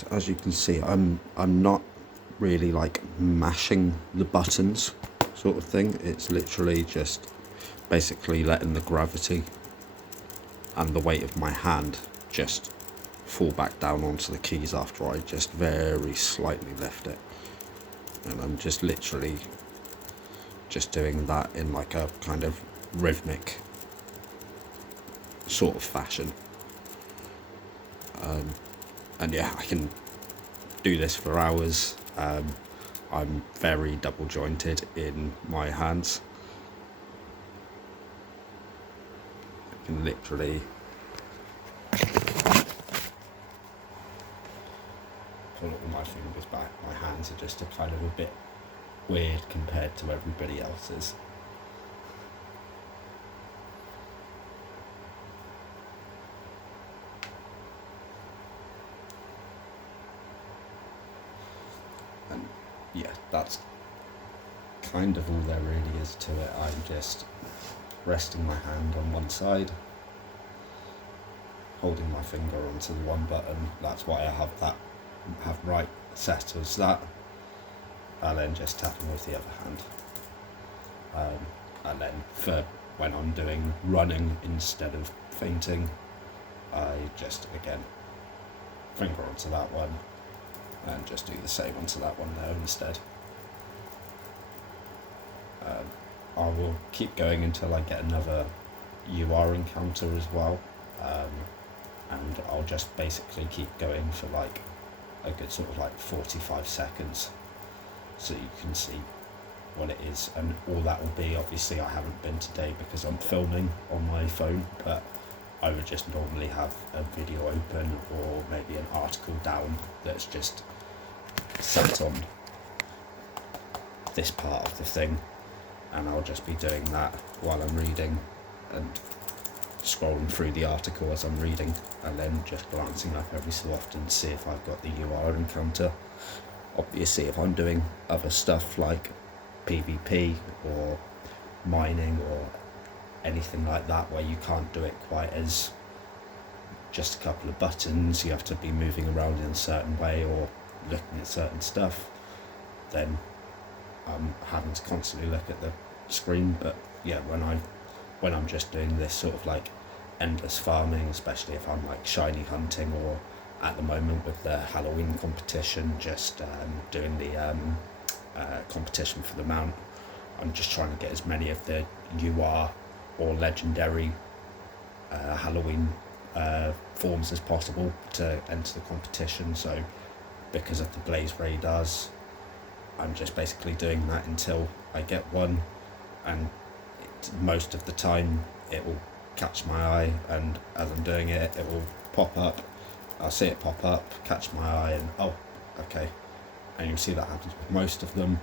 So as you can see, I'm not really like mashing the buttons sort of thing. It's literally just basically letting the gravity and the weight of my hand just fall back down onto the keys after I just very slightly lift it. And I'm just literally just doing that in like a kind of rhythmic sort of fashion. And yeah, I can do this for hours. I'm very double jointed in my hands. I can literally pull all my fingers back. My hands are just a kind of a bit weird compared to everybody else's. And yeah, that's kind of all there really is to it. I'm just resting my hand on one side, holding my finger onto the one button. That's why I have right set as that, and then just tapping with the other hand. And then for when I'm doing running instead of fainting, I just again finger onto that one and just do the same onto that one there instead. I will keep going until I get another UR encounter as well, and I'll just basically keep going for like a good sort of like 45 seconds so you can see what it is. And all that will be, obviously I haven't been today because I'm filming on my phone, but I would just normally have a video open or maybe an article down that's just sat on this part of the thing, and I'll just be doing that while I'm reading and scrolling through the article as I'm reading, and then just glancing up every so often to see if I've got the UR encounter. Obviously if I'm doing other stuff like PvP or mining or anything like that where you can't do it quite as just a couple of buttons, you have to be moving around in a certain way or looking at certain stuff, then I'm having to constantly look at the screen. But yeah, when I'm just doing this sort of like endless farming, especially if I'm like shiny hunting, or at the moment with the Halloween competition, just doing the competition for the mount, I'm just trying to get as many of the UR or legendary Halloween forms as possible to enter the competition. So because of the Blaze Radars, I'm just basically doing that until I get one, and most of the time it will catch my eye, and as I'm doing it, it will pop up. I'll see it pop up, catch my eye, and oh, okay. And you'll see that happens with most of them.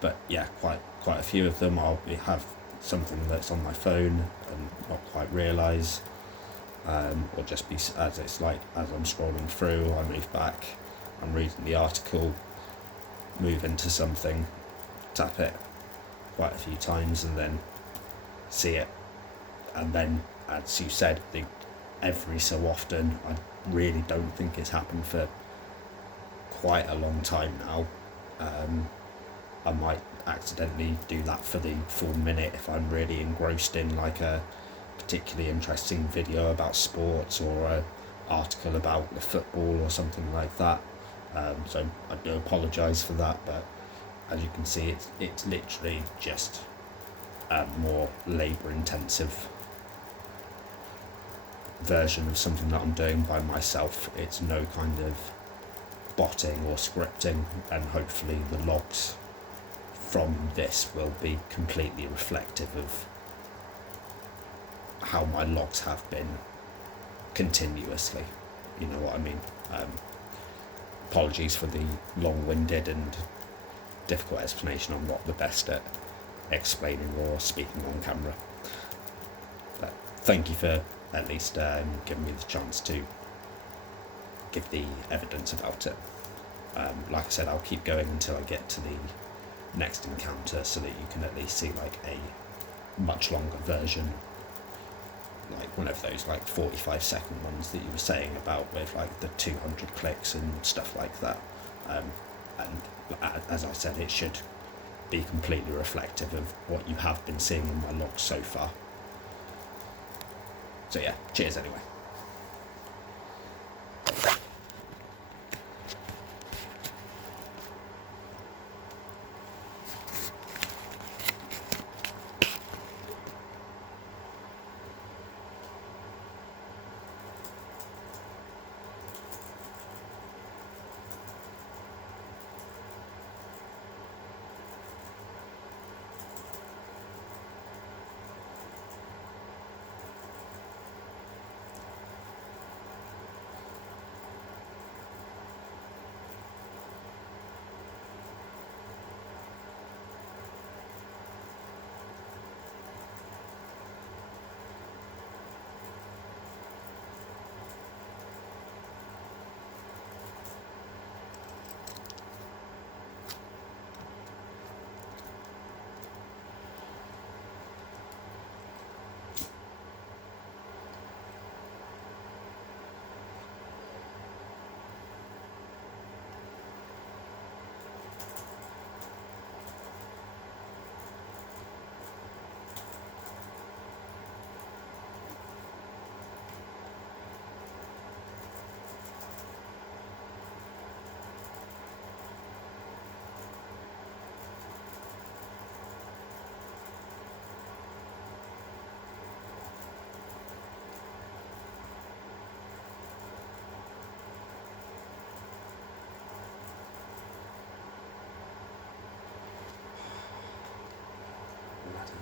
But yeah, quite a few of them I'll have something that's on my phone and not quite realise, or just be as it's like as I'm scrolling through, I move back, I'm reading the article, move into something, tap it quite a few times and then see it. And then, as you said, every so often, I really don't think it's happened for quite a long time now. I might accidentally do that for the full minute if I'm really engrossed in like a particularly interesting video about sports or an article about the football or something like that. So I do apologise for that, but as you can see, it's literally just a more labour intensive version of something that I'm doing by myself. It's no kind of botting or scripting, and hopefully the logs from this will be completely reflective of how my logs have been continuously, you know what I mean. Apologies for the long-winded and difficult explanation. I'm not the best at explaining or speaking on camera, but thank you for at least giving me the chance to give the evidence about it. Like I said, I'll keep going until I get to the next encounter so that you can at least see like a much longer version like one of those like 45-second ones that you were saying about with like the 200 clicks and stuff like that. And as I said, it should be completely reflective of what you have been seeing in my logs so far. So yeah, cheers anyway.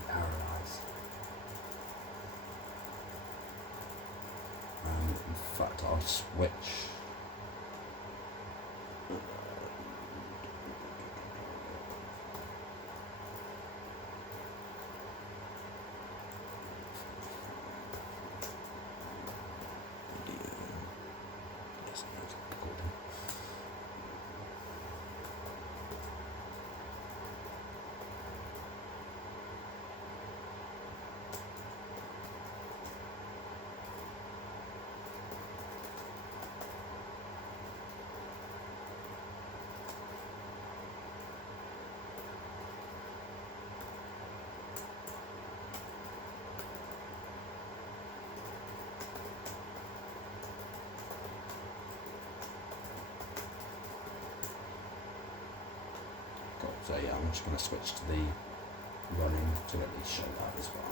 Paradise. In fact, I'll switch. So yeah, I'm just going to switch to the running to at least show that as well.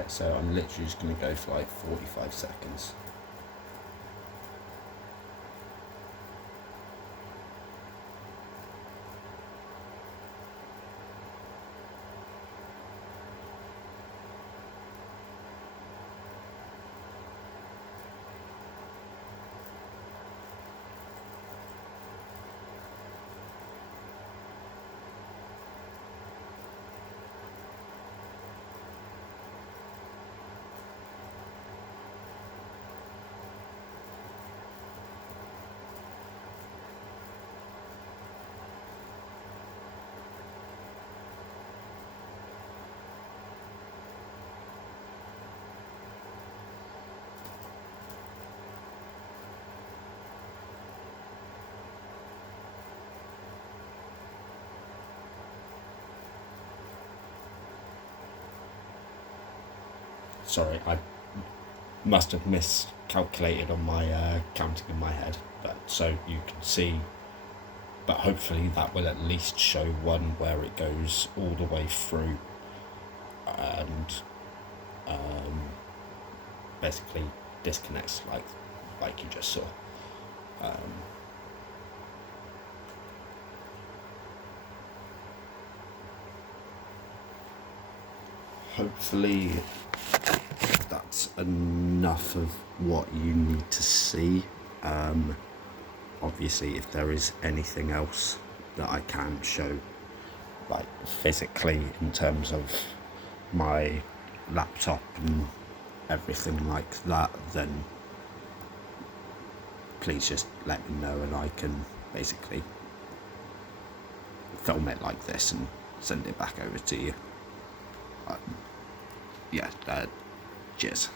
Alright, so I'm literally just going to go for like 45 seconds. Sorry, I must have miscalculated on my counting in my head, but so you can see, but hopefully that will at least show one where it goes all the way through and basically disconnects like you just saw. Hopefully that's enough of what you need to see. Obviously, if there is anything else that I can show, like physically in terms of my laptop and everything like that, then please just let me know and I can basically film it like this and send it back over to you. Yeah, cheers.